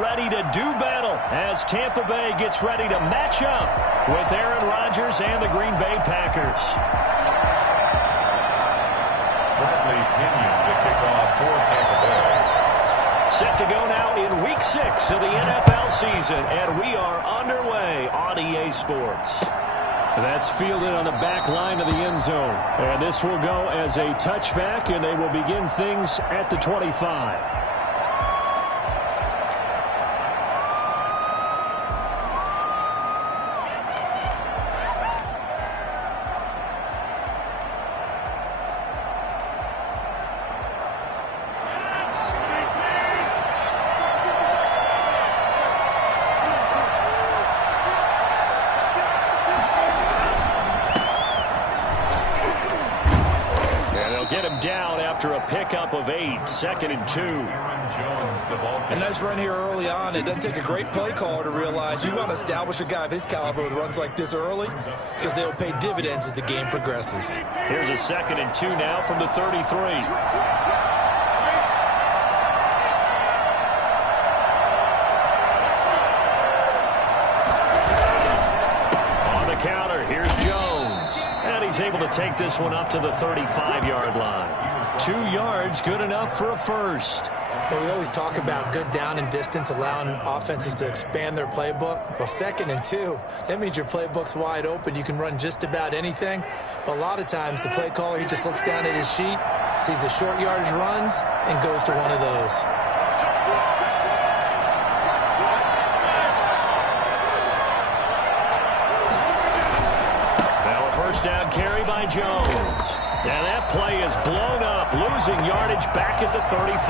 Ready to do battle as Tampa Bay gets ready to match up with Aaron Rodgers and the Green Bay Packers. Bradley Pinion to kick off for Tampa Bay. Set to go now in Week 6 of the NFL season, and we are underway on EA Sports. That's fielded on the back line of the end zone. And this will go as a touchback, and they will begin things at the 25. Get him down after a pickup of 8, 2nd and 2. A nice run here early on. It doesn't take a great play caller to realize you want to establish a guy of his caliber with runs like this early because they'll pay dividends as the game progresses. Here's a 2nd and 2 now from the 33. On the counter, here's Jones. And he's able to take this one up to the 35-yard line. 2 yards, good enough for a first. But we always talk about good down and distance, allowing offenses to expand their playbook. Well, 2nd and 2, that means your playbook's wide open. You can run just about anything. But a lot of times, the play caller, he just looks down at his sheet, sees the short yardage runs, and goes to one of those. Down carry by Jones. Now that play is blown up, losing yardage back at the 35.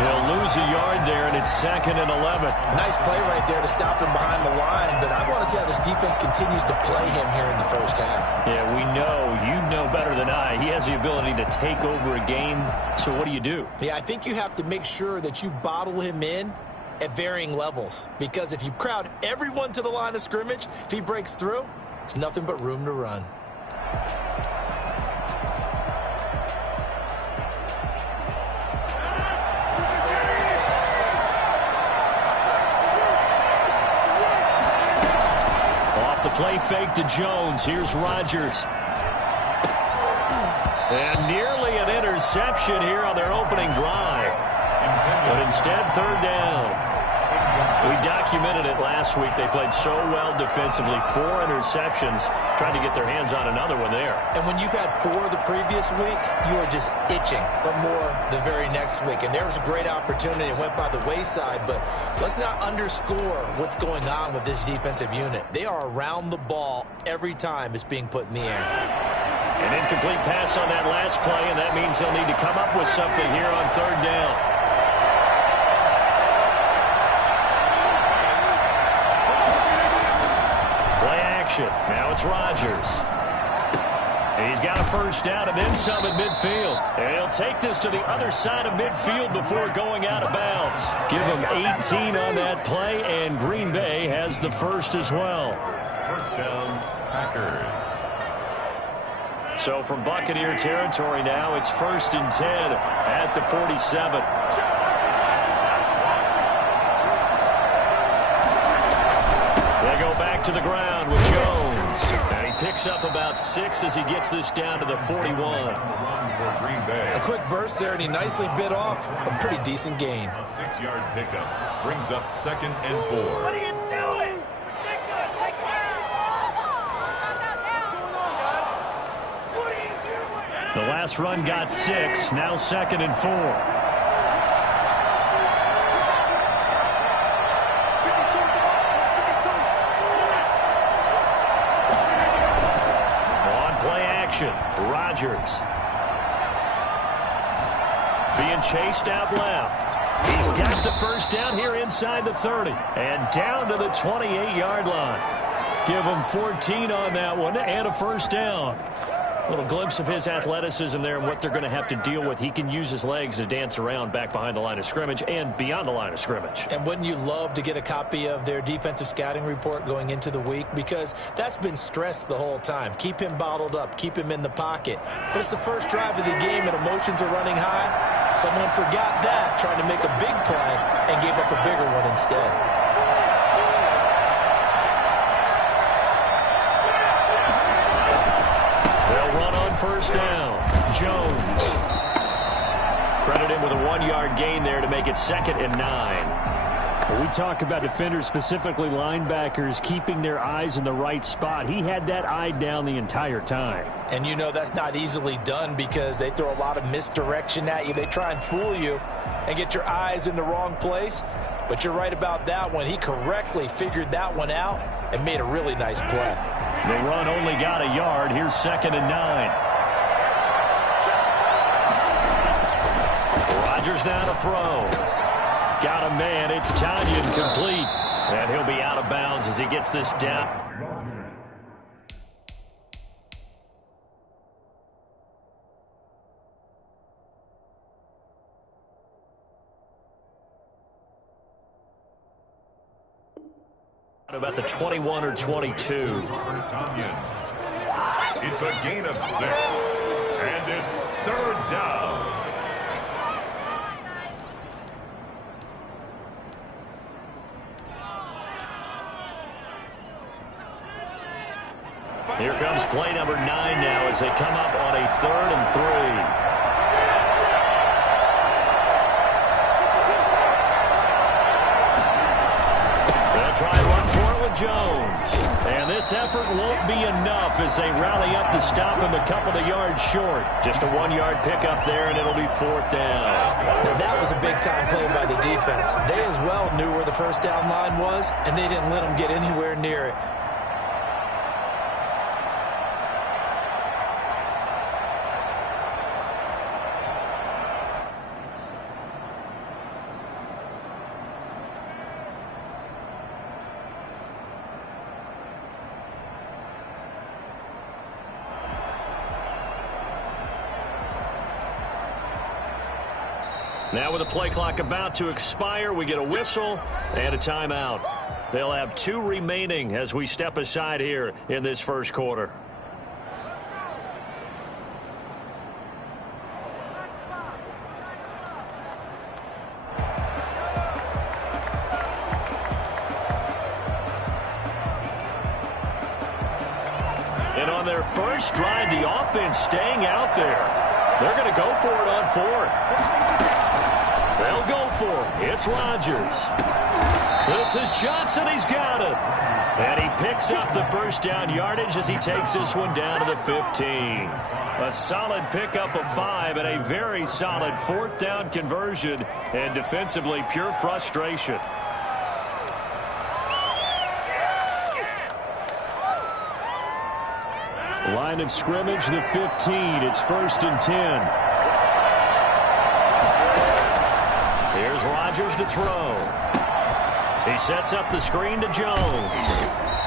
He'll lose a yard there, and it's 2nd and 11. Nice play right there to stop him behind the line, but I want to see how this defense continues to play him here in the first half. Yeah, we know. You know better than I. He has the ability to take over a game, so what do you do? Yeah, I think you have to make sure that you bottle him in at varying levels, because if you crowd everyone to the line of scrimmage, if he breaks through, it's nothing but room to run. Off the play fake to Jones. Here's Rodgers. And nearly an interception here on their opening drive. But instead, 3rd down. We documented it last week. They played so well defensively. 4 interceptions. Trying to get their hands on another one there. And when you've had 4 the previous week, you are just itching for more the very next week. And there was a great opportunity. It went by the wayside. But let's not underscore what's going on with this defensive unit. They are around the ball every time it's being put in the air. An incomplete pass on that last play, and that means they'll need to come up with something here on 3rd down. Now it's Rodgers. He's got a first down and then some at midfield. And he'll take this to the other side of midfield before going out of bounds. Give him 18 on that play, and Green Bay has the first as well. First down, Packers. So from Buccaneer territory now, it's 1st and 10 at the 47. They go back to the ground with Jones. And he picks up about 6 as he gets this down to the 41. A quick burst there, and he nicely bit off a pretty decent gain. A 6-yard pickup brings up 2nd and 4. What are you doing? The last run got 6, now 2nd and 4. Rodgers being chased out left. He's got the first down here inside the 30 and down to the 28-yard line. Give him 14 on that one and a first down. A little glimpse of his athleticism there and what they're going to have to deal with. He can use his legs to dance around back behind the line of scrimmage and beyond the line of scrimmage. And wouldn't you love to get a copy of their defensive scouting report going into the week? Because that's been stressed the whole time. Keep him bottled up. Keep him in the pocket. But it's the first drive of the game and emotions are running high. Someone forgot that, trying to make a big play, and gave up a bigger one instead. They'll run on first down. Jones. Credit him with a 1-yard gain there to make it 2nd and 9. When we talk about defenders, specifically linebackers, keeping their eyes in the right spot. He had that eye down the entire time. And you know that's not easily done because they throw a lot of misdirection at you. They try and fool you and get your eyes in the wrong place. But you're right about that one. He correctly figured that one out and made a really nice play. The run only got a yard. Here's 2nd and 9. Rodgers now to throw. Got a man. It's Tanyan complete. And he'll be out of bounds as he gets this down. About the 21 or 22. It's a gain of 6. And it's 3rd down. Here comes play number 9 now as they come up on a 3rd and 3. They'll try and run for it with Jones. And this effort won't be enough as they rally up to stop him a couple of yards short. Just a 1-yard pickup there, and it'll be 4th down. Now that was a big-time play by the defense. They as well knew where the first down line was, and they didn't let them get anywhere near it. Now with the play clock about to expire, we get a whistle and a timeout. They'll have 2 remaining as we step aside here in this first quarter. And on their first drive, the offense staying out there. They're going to go for it on 4th. They'll go for it. It's Rodgers. This is Johnson. He's got it. And he picks up the first down yardage as he takes this one down to the 15. A solid pickup of 5 and a very solid 4th down conversion. And defensively, pure frustration. Line of scrimmage, the 15. It's 1st and 10. Here's Rodgers to throw. He sets up the screen to Jones.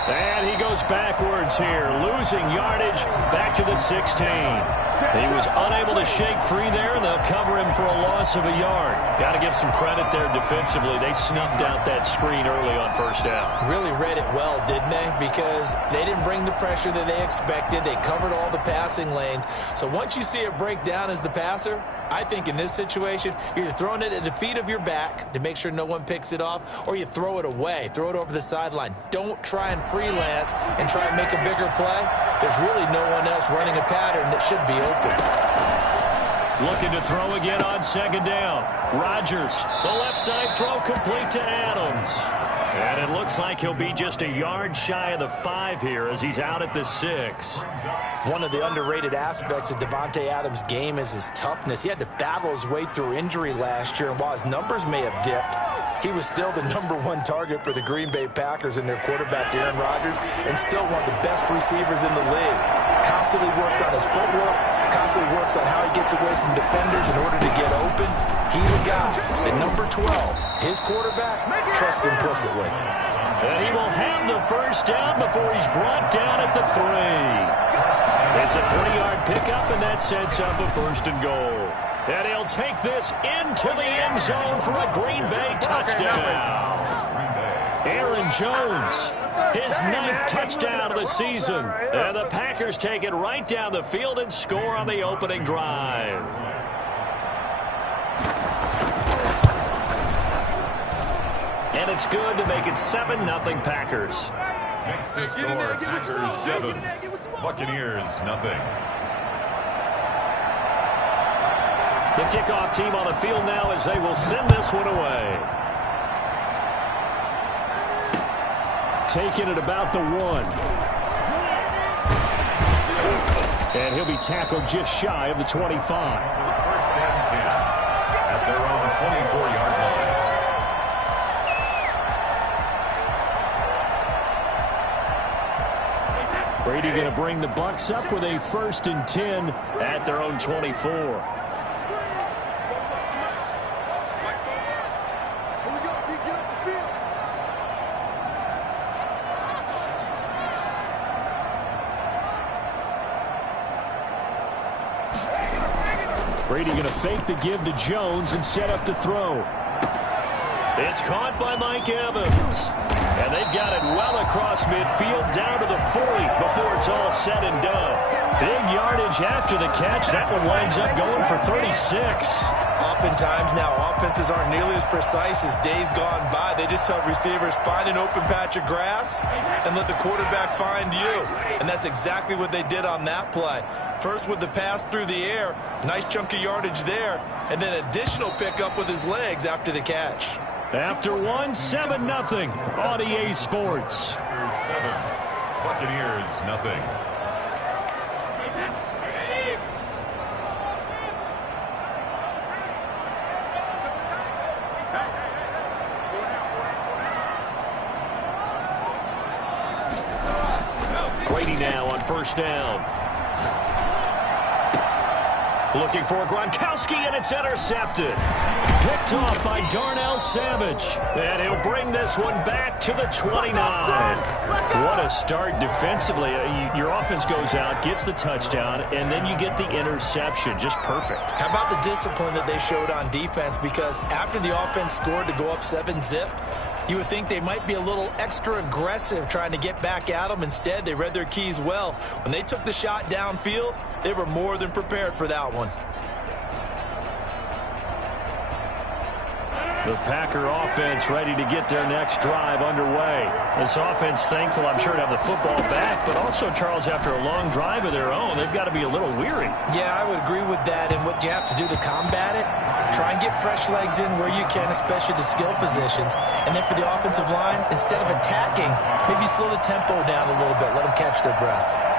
And he goes backwards here, losing yardage back to the 16. He was unable to shake free there, and they'll cover him for a loss of a yard. Got to give some credit there defensively. They snuffed out that screen early on first down. Really read it well, didn't they? Because they didn't bring the pressure that they expected. They covered all the passing lanes. So once you see it break down as the passer, I think in this situation, you're either throwing it at the feet of your back to make sure no one picks it off, or you throw it away, throw it over the sideline. Don't try and freelance and try and make a bigger play. There's really no one else running a pattern that should be open. Looking to throw again on 2nd down. Rodgers, the left side throw complete to Adams. And it looks like he'll be just a yard shy of the 5 here as he's out at the 6. One of the underrated aspects of Davante Adams' game is his toughness. He had to battle his way through injury last year, and while his numbers may have dipped, he was still the #1 target for the Green Bay Packers and their quarterback, Aaron Rodgers, and still one of the best receivers in the league. Constantly works on his footwork, constantly works on how he gets away from defenders in order to get open. He's a guy that number 12, his quarterback, trusts implicitly. And he will have the first down before he's brought down at the 3. It's a 3-yard pickup, and that sets up a 1st and goal. And he'll take this into the end zone for a Green Bay touchdown. Aaron Jones, his 9th touchdown of the season. And the Packers take it right down the field and score on the opening drive. And it's good to make it 7-0 Packers. Makes the score Packers 7, Buccaneers nothing. The kickoff team on the field now as they will send this one away. Taking it about the 1. And he'll be tackled just shy of the 25. First and 10 at their own 24-yard line. Brady going to bring the Bucs up with a 1st and 10 at their own 24. Brady going to fake the give to Jones and set up to throw. It's caught by Mike Evans. And they've got it well across midfield down to the 40 before it's all said and done. Big yardage after the catch. That one winds up going for 36. Oftentimes now, offenses aren't nearly as precise as days gone by. They just tell receivers, find an open patch of grass and let the quarterback find you. And that's exactly what they did on that play. First with the pass through the air, nice chunk of yardage there, and then additional pickup with his legs after the catch. After 7-0 on EA Sports. 7, Buccaneers nothing. Brady now on 1st down. Looking for Gronkowski, and it's intercepted. Picked off by Darnell Savage. And he'll bring this one back to the 29. What a start defensively. Your offense goes out, gets the touchdown, and then you get the interception. Just perfect. How about the discipline that they showed on defense? Because after the offense scored to go up 7-zip, you would think they might be a little extra aggressive trying to get back at them. Instead, they read their keys well. When they took the shot downfield, they were more than prepared for that one. The Packer offense ready to get their next drive underway. This offense thankful, I'm sure, to have the football back, but also, Charles, after a long drive of their own, they've got to be a little weary. Yeah, I would agree with that. And what you have to do to combat it, try and get fresh legs in where you can, especially the skill positions. And then for the offensive line, instead of attacking, maybe slow the tempo down a little bit. Let them catch their breath.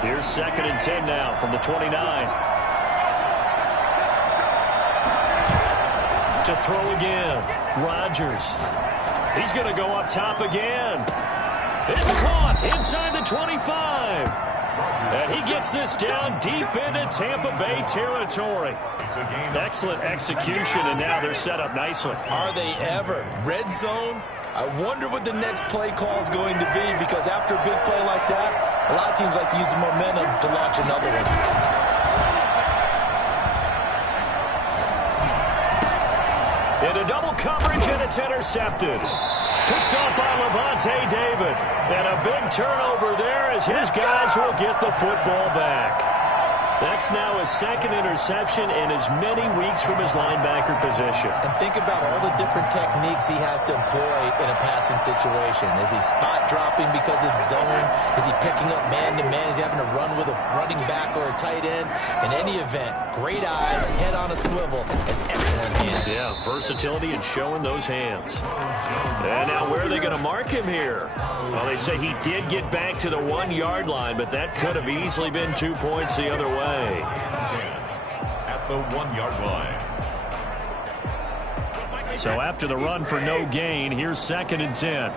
Here's 2nd and 10 now from the 29. To throw again. Rodgers. He's going to go up top again. It's caught inside the 25. And he gets this down deep into Tampa Bay territory. Excellent execution, and now they're set up nicely. Are they ever? Red zone? I wonder what the next play call is going to be, because after a big play like that, a lot of teams like to use the momentum to launch another one. Into double coverage, and it's intercepted. Picked off by Levante David. And a big turnover there as his guys will get the football back. That's now his 2nd interception in as many weeks from his linebacker position. And think about all the different techniques he has to employ in a passing situation. Is he spot dropping because it's zone? Is he picking up man-to-man? Is he having to run with a running back or a tight end? In any event, great eyes, head on a swivel, and excellent hands. Yeah, versatility and showing those hands. And now where are they going to mark him here? Well, they say he did get back to the 1-yard line, but that could have easily been 2 points the other way. At the 1-yard line. So after the run for no gain, here's 2nd and 10.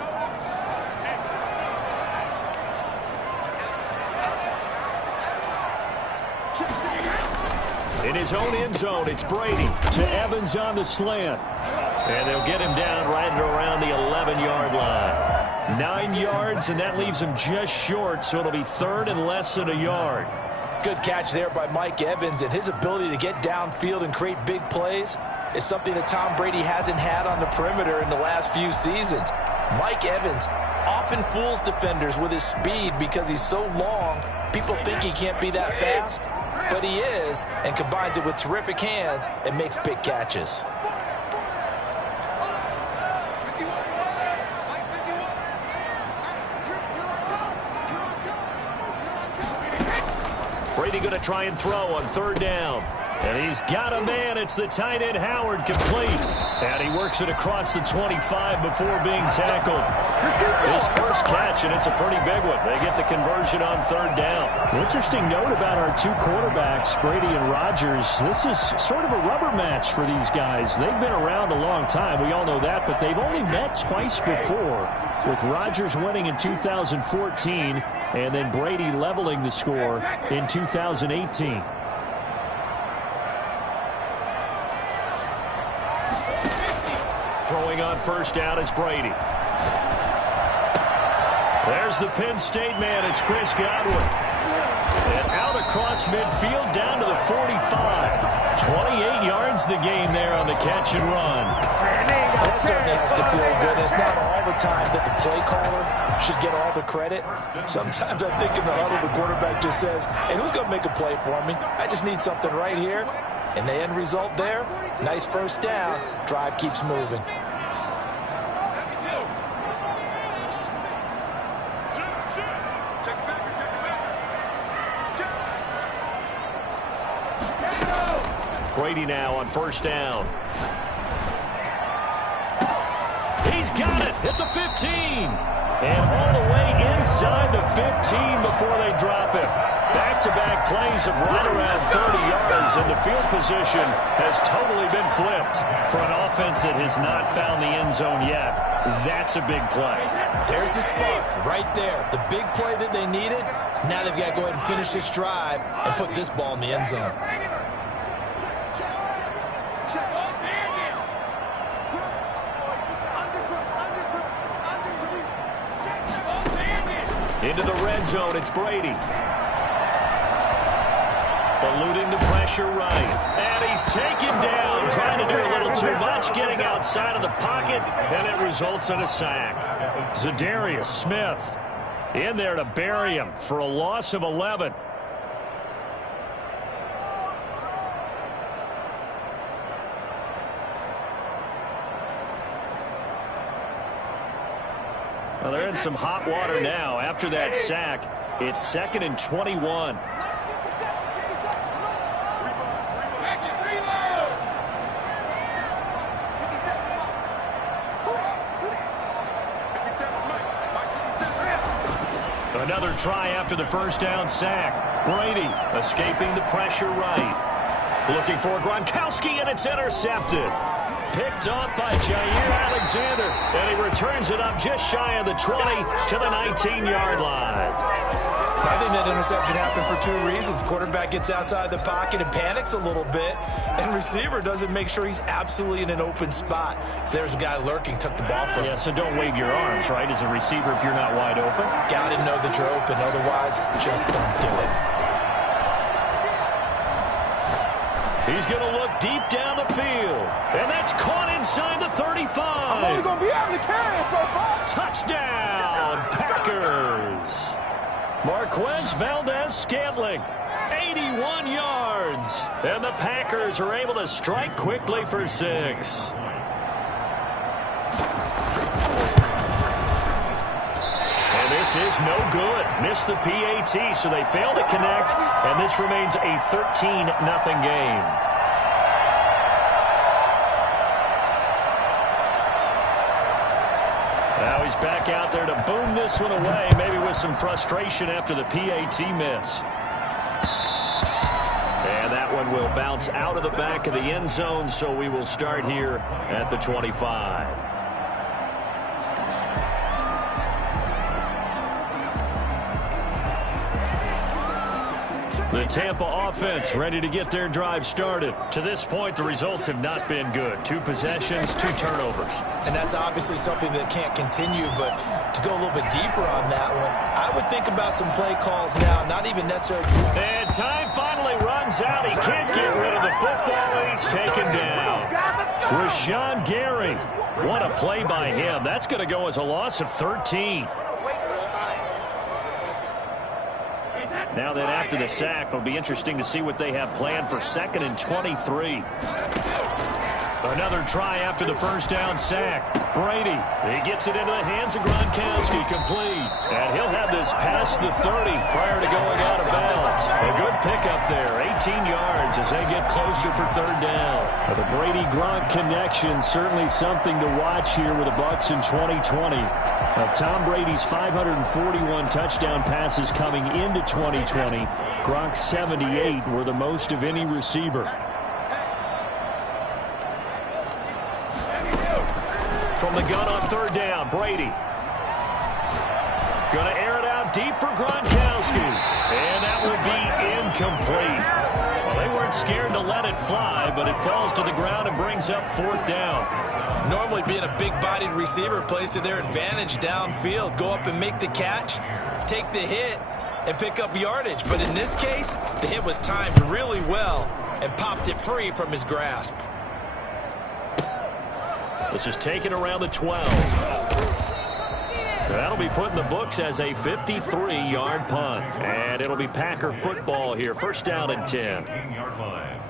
In his own end zone, it's Brady to Evans on the slant. And they'll get him down right around the 11-yard line. 9 yards, and that leaves him just short, so it'll be 3rd and less than a yard. Good catch there by Mike Evans, and his ability to get downfield and create big plays is something that Tom Brady hasn't had on the perimeter in the last few seasons. Mike Evans often fools defenders with his speed because he's so long. People think he can't be that fast, but he is, and combines it with terrific hands and makes big catches. Brady going to try and throw on third down. And he's got a man. It's the tight end Howard, complete. And he works it across the 25 before being tackled. His first catch, and it's a pretty big one. They get the conversion on third down. Interesting note about our two quarterbacks, Brady and Rodgers. This is sort of a rubber match for these guys. They've been around a long time. We all know that, but they've only met twice before, with Rodgers winning in 2014 and then Brady leveling the score in 2018. Throwing on first down is Brady. There's the Penn State man. It's Chris Godwin. And out across midfield down to the 45. 28 yards the gain there on the catch and run. That certainly has to feel good. It's not all the time that the play caller should get all the credit. Sometimes I think in the huddle the quarterback just says, hey, who's going to make a play for me? I just need something right here. And the end result there, nice first down. Drive keeps moving. Brady now on first down. He's got it at the 15. And all the way inside the 15 before they drop him. Back-to-back plays of right around 30 yards, and the field position has totally been flipped. For an offense that has not found the end zone yet, that's a big play. There's the spark right there. The big play that they needed. Now they've got to go ahead and finish this drive and put this ball in the end zone. Into the red zone, it's Brady. Eluding the pressure right. And he's taken down, trying to do a little too much, getting outside of the pocket, and it results in a sack. Zadarius Smith in there to bury him for a loss of 11. Well, they're in some hot water now. After that sack, it's 2nd and 21. Another try after the first down sack. Brady escaping the pressure right. Looking for Gronkowski, and it's intercepted. Picked off by Jair Alexander, and he returns it up just shy of the 20 to the 19-yard line. I think that interception happened for two reasons. Quarterback gets outside the pocket and panics a little bit, and receiver doesn't make sure he's absolutely in an open spot. So there's a guy lurking, took the ball from him. Yeah, so don't wave your arms, right, as a receiver if you're not wide open. Got to know that you're open. Otherwise, just don't do it. He's going to look deep down the field. And that's caught inside the 35. I'm only going to be able to carry it so far. Touchdown, Packers. Marquez Valdez-Scantling, 81 yards. And the Packers are able to strike quickly for 6. And this is no good. Missed the PAT, so they fail to connect. And this remains a 13-0 game. Now he's back out there to boom this one away, maybe with some frustration after the PAT miss. And that one will bounce out of the back of the end zone, so we will start here at the 25. The Tampa offense ready to get their drive started. To this point, the results have not been good. 2 possessions, 2 turnovers. And that's obviously something that can't continue, but to go a little bit deeper on that one, I I would think about some play calls now, not even necessarily. And time finally runs out. He can't get rid of the football. He's taken down. Rashawn Gary. What a play by him. That's going to go as a loss of 13. Now then, after the sack, it'll be interesting to see what they have planned for 2nd and 23. Another try after the first down sack. Brady, he gets it into the hands of Gronkowski, complete. And he'll have this past the 30 prior to going out of bounds. A good pickup there, 18 yards as they get closer for 3rd down. Well, the Brady-Gronk connection, certainly something to watch here with the Bucs in 2020. Of Tom Brady's 541 touchdown passes coming into 2020, Gronk's 78 were the most of any receiver. From the gun on 3rd down, Brady. Going to air it out deep for Gronkowski. And that will be incomplete. Well, they weren't scared to let it fly, but it falls to the ground and brings up 4th down. Normally being a big-bodied receiver plays to their advantage downfield. Go up and make the catch, take the hit, and pick up yardage. But in this case, the hit was timed really well and popped it free from his grasp. This is taken around the 12. That'll be put in the books as a 53-yard punt. And it'll be Packer football here. 1st down and 10. 15-yard line.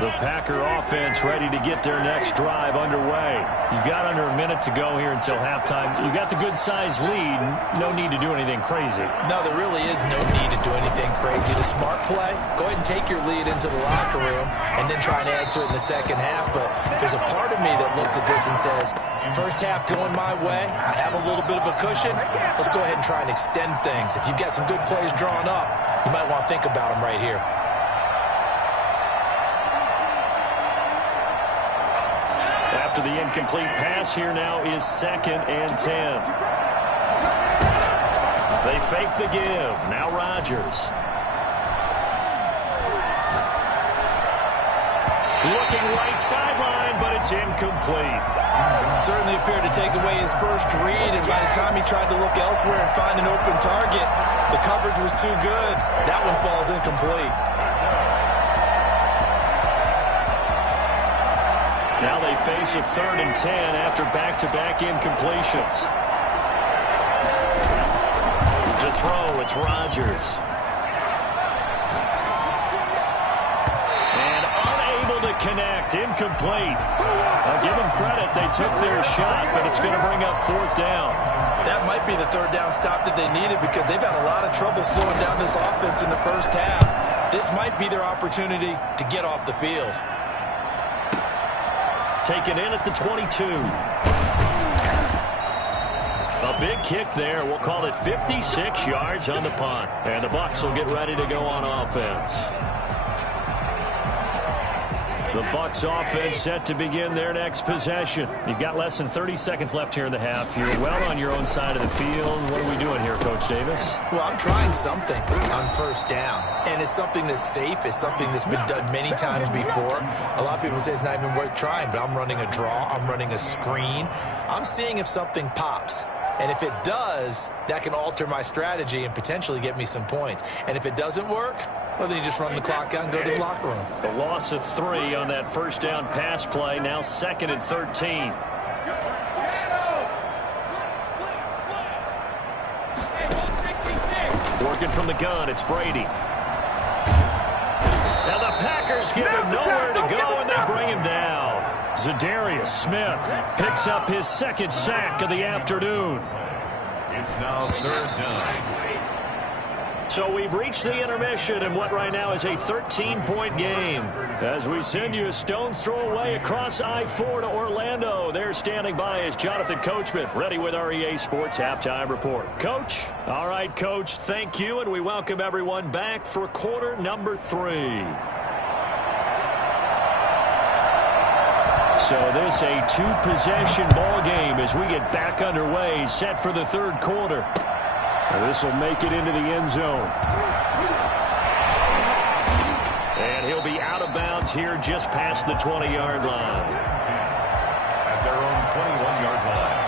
The Packer offense ready to get their next drive underway. You've got under a minute to go here until halftime. You've got the good-sized lead. No need to do anything crazy. No, there really is no need to do anything crazy. The smart play, go ahead and take your lead into the locker room and then try and add to it in the second half. But there's a part of me that looks at this and says, first half going my way, I have a little bit of a cushion. Let's go ahead and try and extend things. If you've got some good plays drawn up, you might want to think about them right here. After the incomplete pass, here now is 2nd and 10. They fake the give. Now Rodgers. Looking right sideline, but it's incomplete. Certainly appeared to take away his first read, and by the time he tried to look elsewhere and find an open target, the coverage was too good. That one falls incomplete. Now they face a 3rd and 10 after back-to-back incompletions. To throw, it's Rodgers. And unable to connect, incomplete. I'll give them credit, they took their shot, but it's going to bring up 4th down. That might be the 3rd down stop that they needed because they've had a lot of trouble slowing down this offense in the first half. This might be their opportunity to get off the field. Taken in at the 22. A big kick there. We'll call it 56 yards on the punt. And the Bucs will get ready to go on offense. The Bucs offense set to begin their next possession. You've got less than 30 seconds left here in the half. You're well on your own side of the field. What are we doing here, Coach Davis? Well, I'm trying something on 1st down. And it's something that's safe. It's something that's been done many times before. A lot of people say it's not even worth trying, but I'm running a draw. I'm running a screen. I'm seeing if something pops. And if it does, that can alter my strategy and potentially get me some points. And if it doesn't work, well, then you just run the clock out and go to the locker room. The loss of 3 on that first down pass play. Now 2nd and 13. Working from the gun, it's Brady. Now the Packers give him nowhere to go, and they bring him down. Zadarius Smith picks up his 2nd sack of the afternoon. It's now 3rd down. So we've reached the intermission in what right now is a 13-point game. As we send you a stone's throw away across I-4 to Orlando. There standing by is Jonathan Coachman, ready with our EA Sports Halftime Report. Coach? All right, Coach, thank you, and we welcome everyone back for quarter number 3. So this a 2-possession ball game as we get back underway, set for the third quarter. This will make it into the end zone. And he'll be out of bounds here just past the 20-yard line. At their own 21-yard line.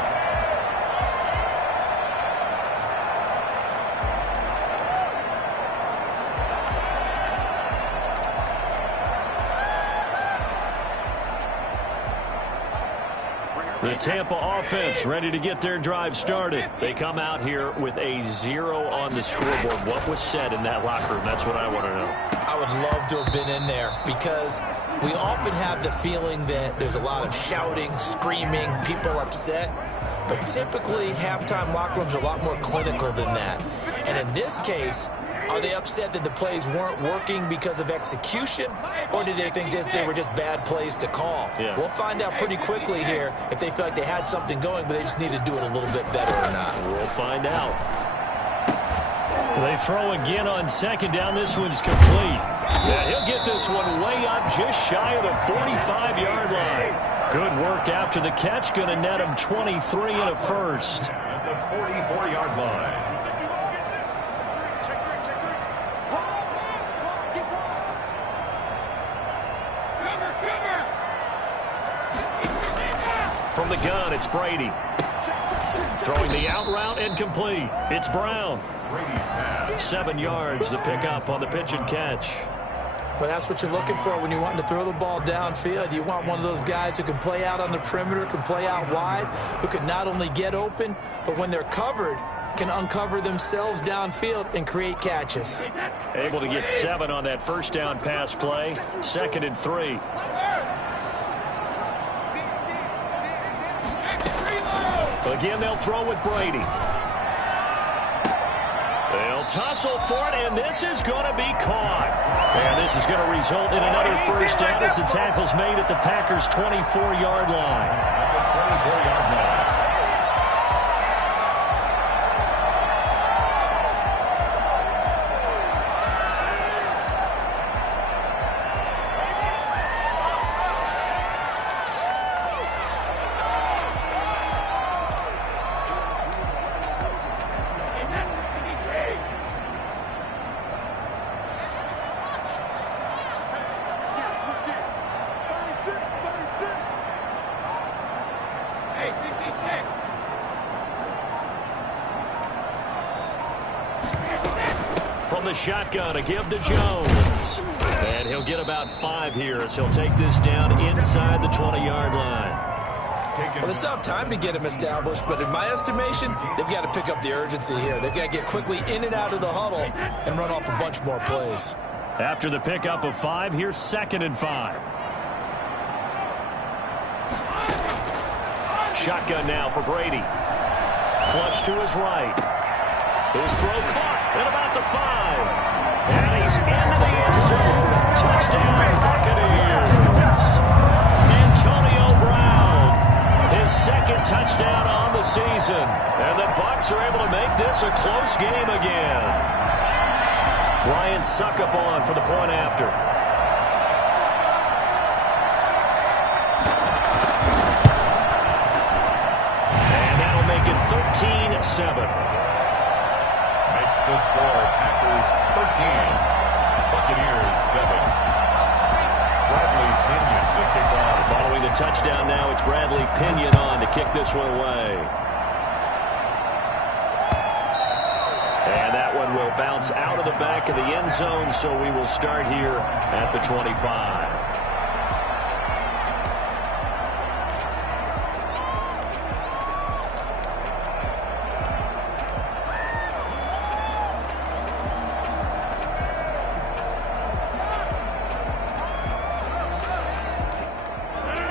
The Tampa offense ready to get their drive started. They come out here with a 0 on the scoreboard. What was said in that locker room? That's what I want to know. I would love to have been in there because we often have the feeling that there's a lot of shouting, screaming, people upset. But typically, halftime locker rooms are a lot more clinical than that. And in this case, are they upset that the plays weren't working because of execution, or did they think they were just bad plays to call? Yeah. We'll find out pretty quickly here if they feel like they had something going, but they just need to do it a little bit better or not. We'll find out. They throw again on second down. This one's complete. Yeah, he'll get this one way up just shy of the 45-yard line. Good work after the catch. Going to net him 23 and a first. At the 44-yard line. From the gun, it's Brady. Throwing the out route and complete. It's Brown. Brady's pass. 7 yards, the pickup on the pitch and catch. Well, that's what you're looking for when you want to throw the ball downfield. You want one of those guys who can play out on the perimeter, can play out wide, who can not only get open, but when they're covered, can uncover themselves downfield and create catches. Able to get 7 on that first down pass play. 2nd and 3. Again, they'll throw with Brady. They'll tussle for it, and this is going to be caught. And this is going to result in another first down as the tackle's made at the Packers' 24-yard line. At the 24-yard line. From the shotgun, a give to Jones. And he'll get about 5 here as he'll take this down inside the 20-yard line. Well, they still have time to get him established, but in my estimation, they've got to pick up the urgency here. They've got to get quickly in and out of the huddle and run off a bunch more plays. After the pickup of 5, here's 2nd and 5. Shotgun now for Brady. Flush to his right. His throw caught at about the 5. And he's into the end zone. Touchdown, Buccaneers. Antonio Brown, his 2nd touchdown on the season. And the Bucs are able to make this a close game again. Ryan Suckup on for the point after. And that'll make it 13-7. The score, Packers 13, Buccaneers 7. Bradley Pinion to kick off. Following the touchdown now, it's Bradley Pinion on to kick this one away. And that one will bounce out of the back of the end zone, so we will start here at the 25.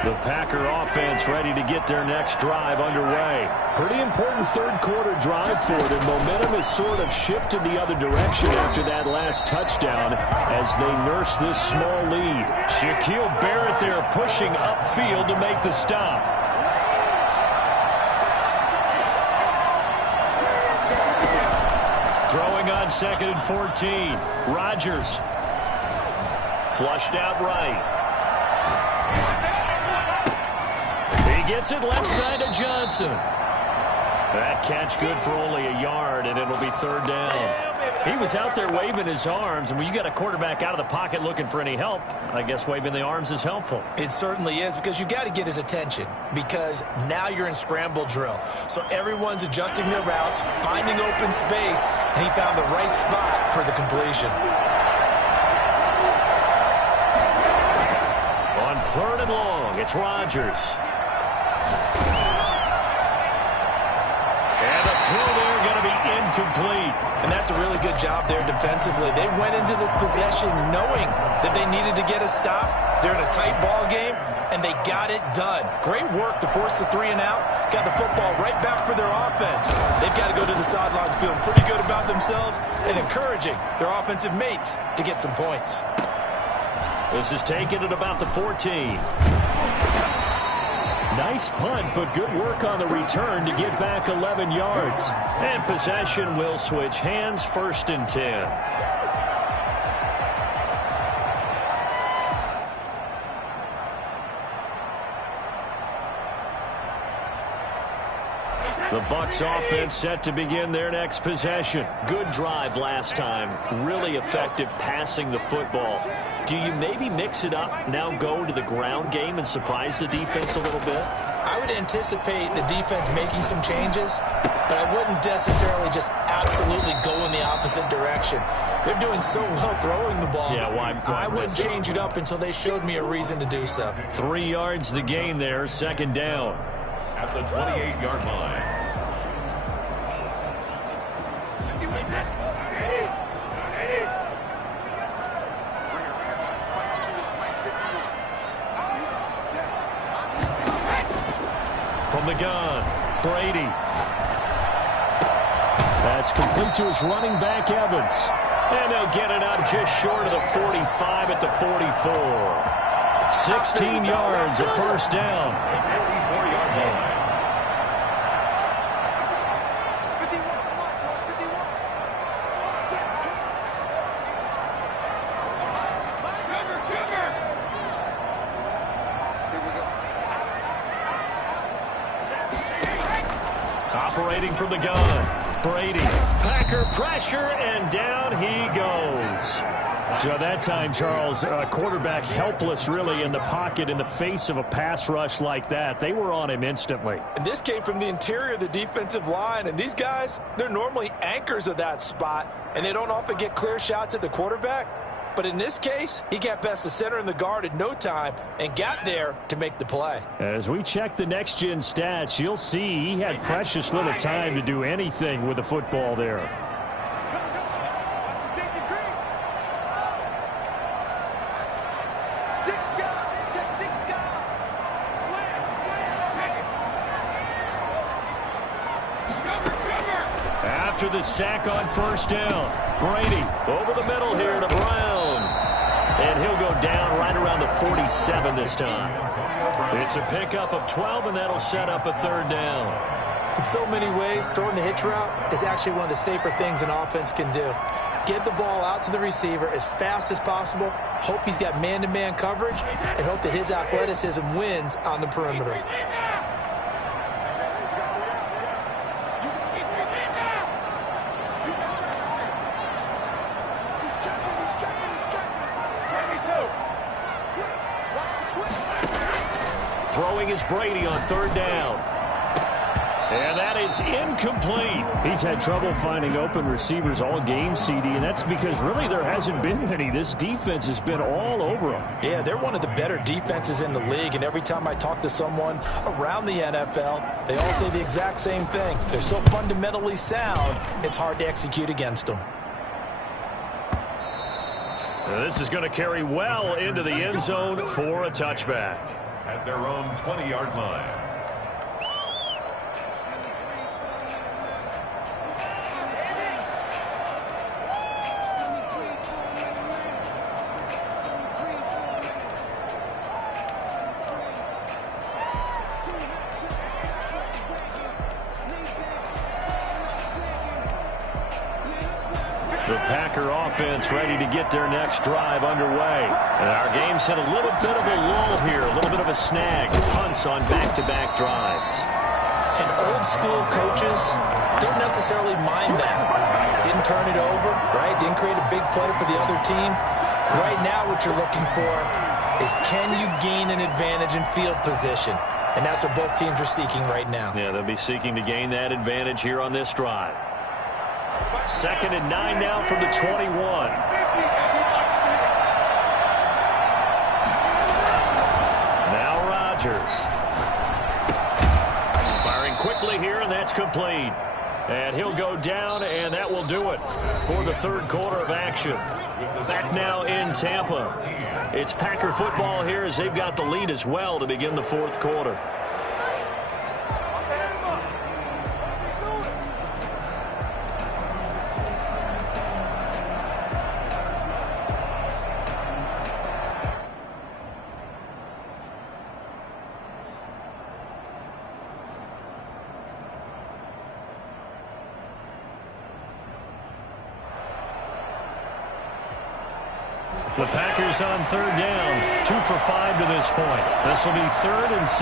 The Packer offense ready to get their next drive underway. Pretty important third quarter drive for them. Momentum has sort of shifted the other direction after that last touchdown as they nurse this small lead. Shaquille Barrett there pushing upfield to make the stop. Throwing on 2nd and 14. Rodgers. Flushed out right. He gets it left side to Johnson. That catch good for only a yard, and it'll be 3rd down. He was out there waving his arms, and when you got a quarterback out of the pocket looking for any help, I guess waving the arms is helpful. It certainly is, because you got to get his attention, because now you're in scramble drill. So everyone's adjusting their routes, finding open space, and he found the right spot for the completion. On 3rd and long, it's Rodgers. And the throw there going to be incomplete. And that's a really good job there defensively. They went into this possession knowing that they needed to get a stop. They're in a tight ball game, and they got it done. Great work to force the 3 and out. Got the football right back for their offense. They've got to go to the sidelines feeling pretty good about themselves and encouraging their offensive mates to get some points. This is taken at about the 14. Nice punt, but good work on the return to get back 11 yards. And possession will switch hands, 1st and 10. The Bucs offense set to begin their next possession. Good drive last time. Really effective passing the football. Do you maybe mix it up, now go to the ground game and surprise the defense a little bit? I would anticipate the defense making some changes, but I wouldn't necessarily just absolutely go in the opposite direction. They're doing so well throwing the ball. Yeah, why I wouldn't change it up until they showed me a reason to do so. 3 yards the gain there, 2nd down. At the 28-yard line. From the gun, Brady. That's complete to his running back, Evans. And they'll get it up just short of the 45 at the 44. 16 yards, a 1st down. 54-yard line. Operating from the gun, Brady. Packer pressure, and down he goes. So that time, Charles, quarterback helpless really in the pocket in the face of a pass rush like that. They were on him instantly. And this came from the interior of the defensive line, and these guys, they're normally anchors of that spot, and they don't often get clear shots at the quarterback. But in this case, he got past the center and the guard in no time and got there to make the play. As we check the next-gen stats, you'll see he had precious little time to do anything with the football there. After the sack on 1st down, Brady over the middle here to Brown. And he'll go down right around the 47 this time. It's a pickup of 12, and that'll set up a 3rd down. In so many ways, throwing the hitch route is actually one of the safer things an offense can do. Get the ball out to the receiver as fast as possible, hope he's got man-to-man coverage, and hope that his athleticism wins on the perimeter. Throwing is Brady on 3rd down. And that is incomplete. He's had trouble finding open receivers all game, CD, and that's because really there hasn't been many. This defense has been all over them. Yeah, they're one of the better defenses in the league, and every time I talk to someone around the NFL, they all say the exact same thing. They're so fundamentally sound, it's hard to execute against them. This is going to carry well into the end zone for a touchback. at their own 20-yard line. The Packer offense ready to get their next drive underway. And our game's hit a little bit of a lull here, a little bit of a snag. Punts on back-to-back drives. And old school coaches don't necessarily mind that. Didn't turn it over, right? Didn't create a big play for the other team. Right now what you're looking for is, can you gain an advantage in field position? And that's what both teams are seeking right now. Yeah, they'll be seeking to gain that advantage here on this drive. 2nd and 9 now from the 21. Now Rodgers. Firing quickly here, and that's complete. And he'll go down, and that will do it for the third quarter of action. Back now in Tampa. It's Packer football here as they've got the lead as well to begin the fourth quarter. The Packers on 3rd down. 2 for 5 to this point. This will be 3rd and 6.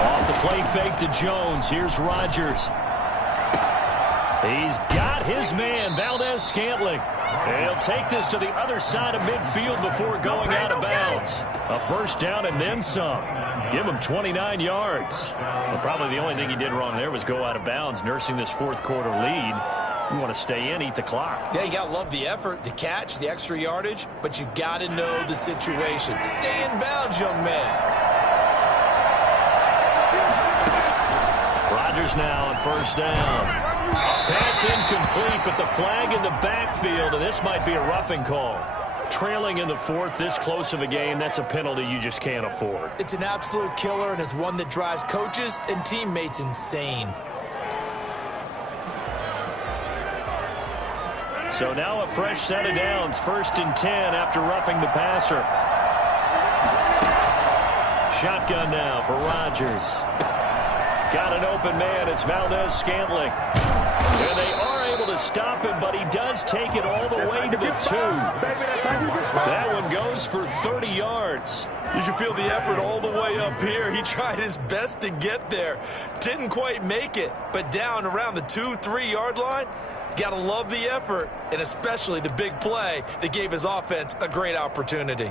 Off the play fake to Jones. Here's Rodgers. He's got his man, Valdez-Scantling. He'll take this to the other side of midfield before going out of bounds. A first down and then some. Give him 29 yards. Well, probably the only thing he did wrong there was go out of bounds, nursing this fourth quarter lead. You want to stay in, eat the clock. Yeah, you got to love the effort, the catch, the extra yardage, but you got to know the situation. Stay in bounds, young man. Rodgers now on first down. Pass incomplete, but the flag in the backfield, and this might be a roughing call. Trailing in the fourth, this close of a game, that's a penalty you just can't afford. It's an absolute killer, and it's one that drives coaches and teammates insane. So now a fresh set of downs, 1st and 10 after roughing the passer. Shotgun now for Rodgers. Got an open man. It's Valdez-Scantling. And they are able to stop him, but he does take it all the way to the 2. That one goes for 30 yards. You can feel the effort all the way up here. He tried his best to get there. Didn't quite make it, but down around the 2-3 yard line, got to love the effort, and especially the big play that gave his offense a great opportunity.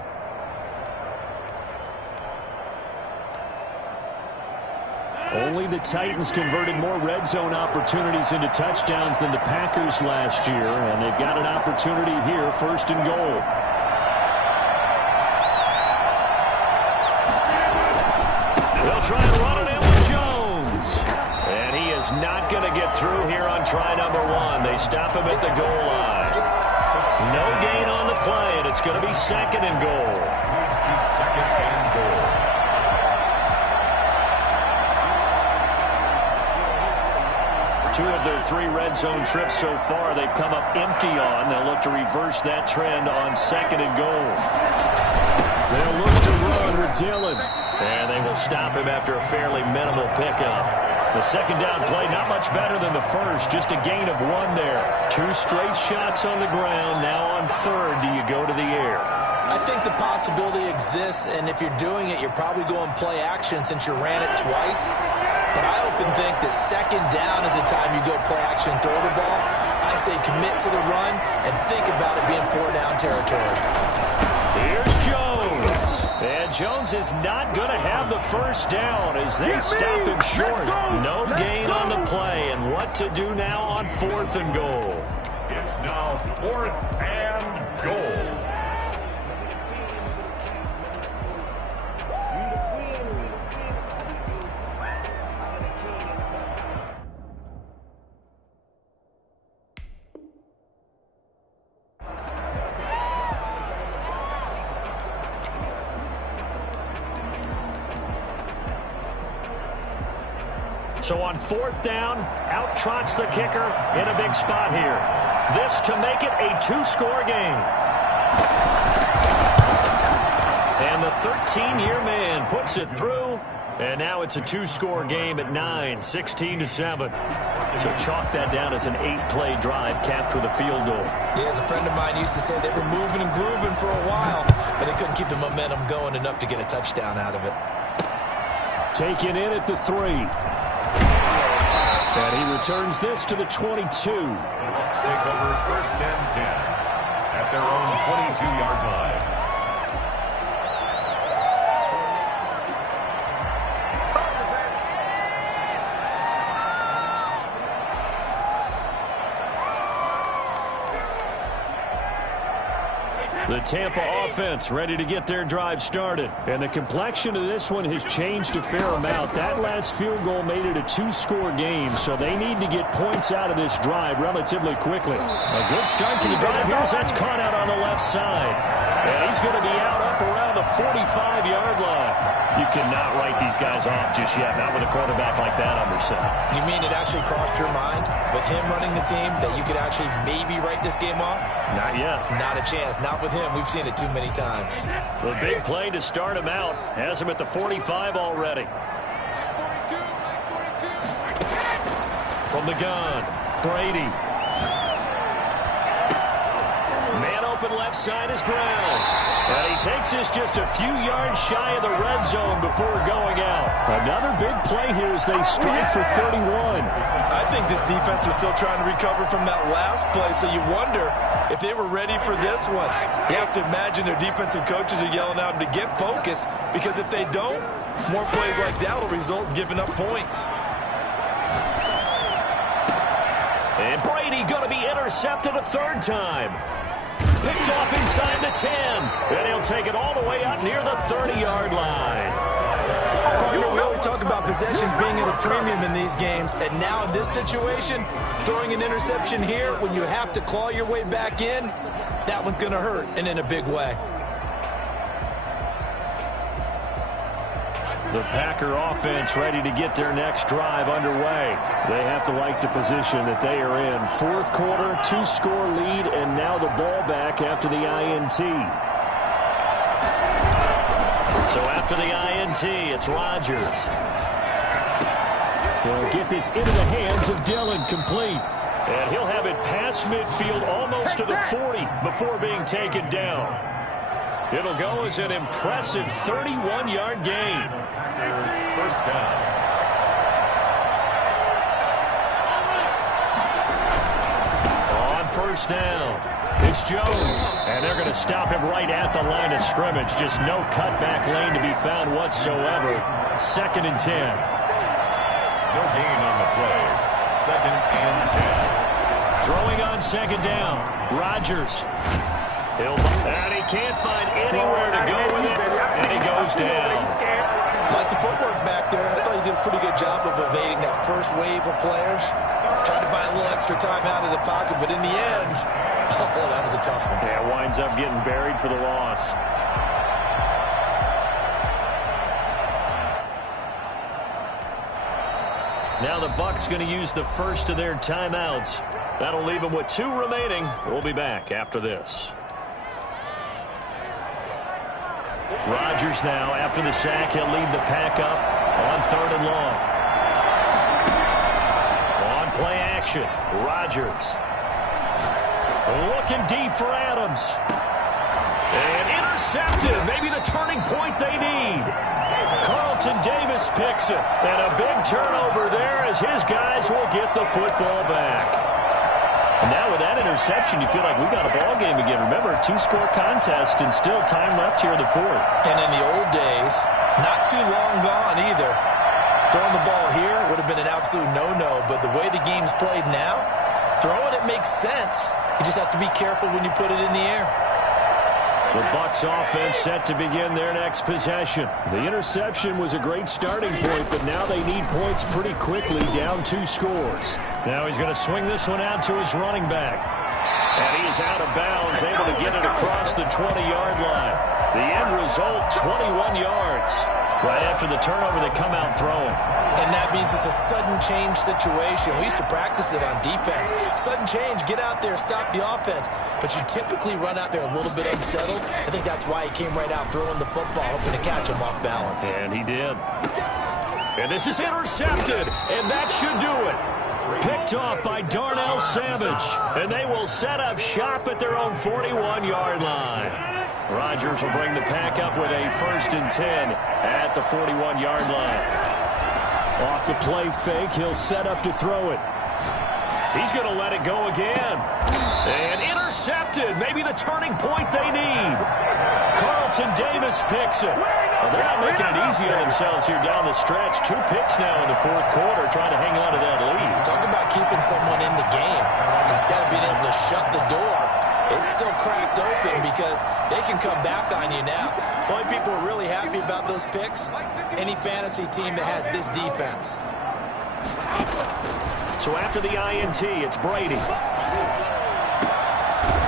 Only the Titans converted more red zone opportunities into touchdowns than the Packers last year, and they've got an opportunity here, 1st and goal. They'll try and run it in with Jones. And he is not going to get through here on try number 1. They stop him at the goal line. No gain on the play, and it's going to be 2nd and goal. Second and goal. Two of their 3 red zone trips so far, they've come up empty on. They'll look to reverse that trend on 2nd and goal. They'll look to run with Dillon. And they will stop him after a fairly minimal pickup. The 2nd down play, not much better than the first. Just a gain of 1 there. 2 straight shots on the ground. Now on 3rd, do you go to the air? I think the possibility exists, and if you're doing it, you're probably going play action since you ran it twice. But I often think that 2nd down is the time you go play action and throw the ball. I say commit to the run and think about it being 4-down territory. Here's Jones. And Jones is not going to have the first down as they stop him short. No gain on the play. And what to do now on 4th and goal? It's now 4th and goal. So on 4th down, out trots the kicker in a big spot here. This to make it a 2-score game. And the 13-year man puts it through. And now it's a 2-score game at 9, 16-7. So chalk that down as an 8-play drive capped with a field goal. Yeah, as a friend of mine used to say, they were moving and grooving for a while, but they couldn't keep the momentum going enough to get a touchdown out of it. Taken in at the 3. And he returns this to the 22. Bucks take over 1st and 10 at their own 22-yard line. The Tampa offense ready to get their drive started. And the complexion of this one has changed a fair amount. That last field goal made it a 2-score game, so they need to get points out of this drive relatively quickly. A good start to the drive. Here's that's caught out on the left side. And he's going to be out up around the 45-yard line. You cannot write these guys off just yet, not with a quarterback like that under center. You mean it actually crossed your mind with him running the team that you could actually maybe write this game off? Not yet. Not a chance. Not with him. We've seen it too many times. The big play to start him out has him at the 45 already. From the gun, Brady. Man open left side is Brown. And he takes this just a few yards shy of the red zone before going out. Another big play here as they strike for 31. I think this defense was still trying to recover from that last play, so you wonder if they were ready for this one. You have to imagine their defensive coaches are yelling at them to get focused, because if they don't, more plays like that will result in giving up points. And Brady going to be intercepted a 3rd time. Picked off inside the 10. And he'll take it all the way out near the 30-yard line. Partner, we always talk about possessions being at a premium in these games, and now in this situation, throwing an interception here when you have to claw your way back in, that one's going to hurt, and in a big way. The Packer offense ready to get their next drive underway. They have to like the position that they are in. 4th quarter, 2-score lead, and now the ball back after the INT. So after the INT, it's Rodgers. They'll get this into the hands of Dillon, complete. And he'll have it past midfield almost to the 40 before being taken down. It'll go as an impressive 31-yard gain. 1st down. On 1st down, it's Jones. And they're going to stop him right at the line of scrimmage. Just no cutback lane to be found whatsoever. 2nd and 10. No gain on the play. 2nd and 10. Throwing on 2nd down, Rodgers. And he can't find anywhere to go with it, and he goes down. Like the footwork back there, I thought he did a pretty good job of evading that first wave of players. Tried to buy a little extra time out of the pocket, but in the end, oh, that was a tough one. Yeah, winds up getting buried for the loss. Now the Bucs going to use the first of their timeouts. That'll leave them with 2 remaining. We'll be back after this. Rodgers now, after the sack, he'll lead the pack up on 3rd and long. On play action, Rodgers. Looking deep for Adams. And intercepted. Maybe the turning point they need. Carlton Davis picks it. And a big turnover there as his guys will get the football back. Now with that interception, you feel like we got a ball game again. Remember, 2-score contest and still time left here in the 4th. And in the old days, not too long gone either. Throwing the ball here would have been an absolute no-no, but the way the game's played now, throwing it makes sense. You just have to be careful when you put it in the air. The Bucs offense set to begin their next possession. The interception was a great starting point, but now they need points pretty quickly, down 2 scores. Now he's going to swing this one out to his running back. And he is out of bounds, able to get it across the 20-yard line. The end result, 21 yards. Right after the turnover, they come out throwing. And that means it's a sudden change situation. We used to practice it on defense. Sudden change, get out there, stop the offense. But you typically run out there a little bit unsettled. I think that's why he came right out throwing the football, hoping to catch him off balance. And he did. And this is intercepted, and that should do it. Picked off by Darnell Savage. And they will set up shop at their own 41-yard line. Rodgers will bring the pack up with a 1st and 10 at the 41-yard line. Off the play fake, he'll set up to throw it. He's going to let it go again. And intercepted. Maybe the turning point they need. Carlton Davis picks it. Well, they're not making it easy on themselves here down the stretch. 2 picks now in the 4th quarter, trying to hang on to that lead. Talk about keeping someone in the game. Instead of being able to shut the door, it's still cracked open because they can come back on you now. The only people who are really happy about those picks, any fantasy team that has this defense. So after the INT, it's Brady.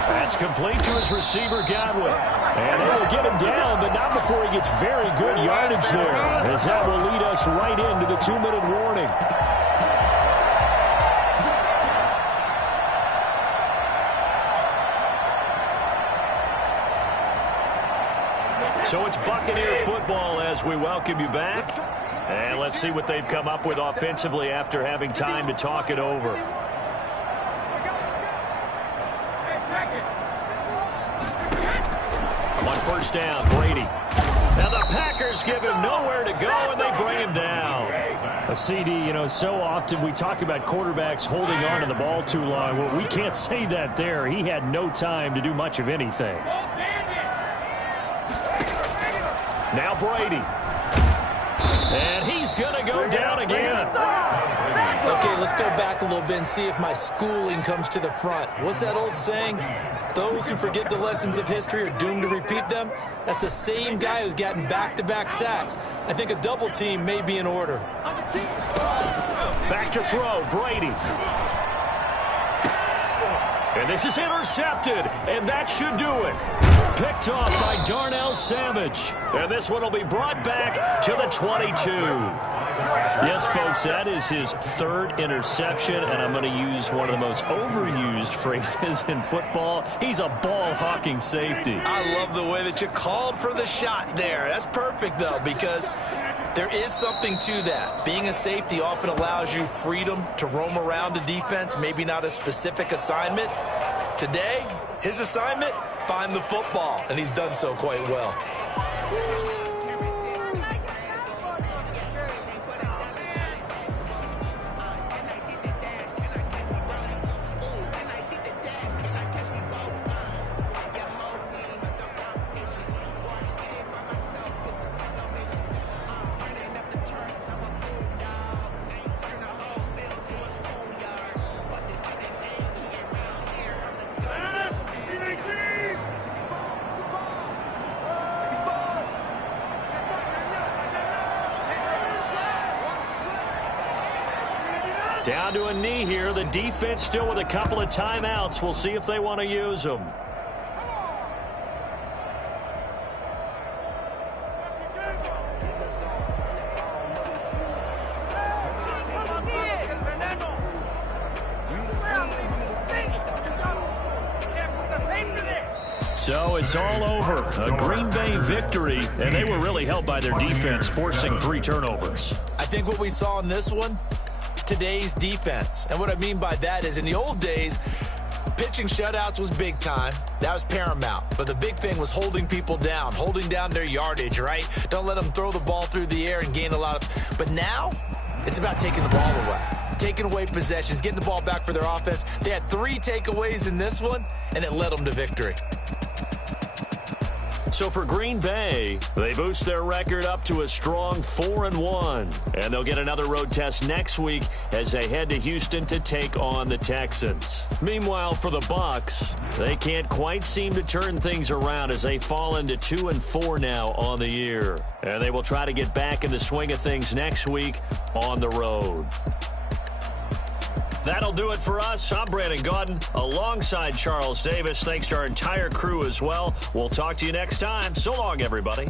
That's complete to his receiver, Godwin. And they will get him down, but not before he gets very good yardage there, as that will lead us right into the 2-minute warning. So it's Buccaneer football as we welcome you back. And let's see what they've come up with offensively after having time to talk it over. On 1st down, Brady. And the Packers give him nowhere to go, and they bring him down. A CD, you know, so often we talk about quarterbacks holding on to the ball too long. Well, we can't say that there. He had no time to do much of anything. Now Brady. And he's going to go down again. Okay, let's go back a little bit and see if my schooling comes to the front. What's that old saying? Those who forget the lessons of history are doomed to repeat them. That's the same guy who's gotten back-to-back sacks. I think a double team may be in order. Back to throw, Brady. And this is intercepted, and that should do it. Picked off by Darnell Savage. And this one will be brought back to the 22. Yes, folks, that is his 3rd interception, and I'm going to use one of the most overused phrases in football. He's a ball-hawking safety. I love the way that you called for the shot there. That's perfect, though, because there is something to that. Being a safety often allows you freedom to roam around a defense, maybe not a specific assignment. Today, his assignment, find the football, and he's done so quite well. Down to a knee here. The defense still with a couple of timeouts. We'll see if they want to use them. So it's all over. A Green Bay victory, and they were really helped by their defense, forcing 3 turnovers. I think what we saw in this one, today's defense. And what I mean by that is in the old days, pitching shutouts was big time. That was paramount. But the big thing was holding people down, holding down their yardage, right? Don't let them throw the ball through the air and gain a lot of... But now, it's about taking the ball away. Taking away possessions, getting the ball back for their offense. They had 3 takeaways in this one, and it led them to victory. So for Green Bay, they boost their record up to a strong 4-1. And they'll get another road test next week as they head to Houston to take on the Texans. Meanwhile, for the Bucs, they can't quite seem to turn things around as they fall into 2-4 now on the year. And they will try to get back in the swing of things next week on the road. That'll do it for us. I'm Brandon Gaudin alongside Charles Davis. Thanks to our entire crew as well. We'll talk to you next time. So long, everybody.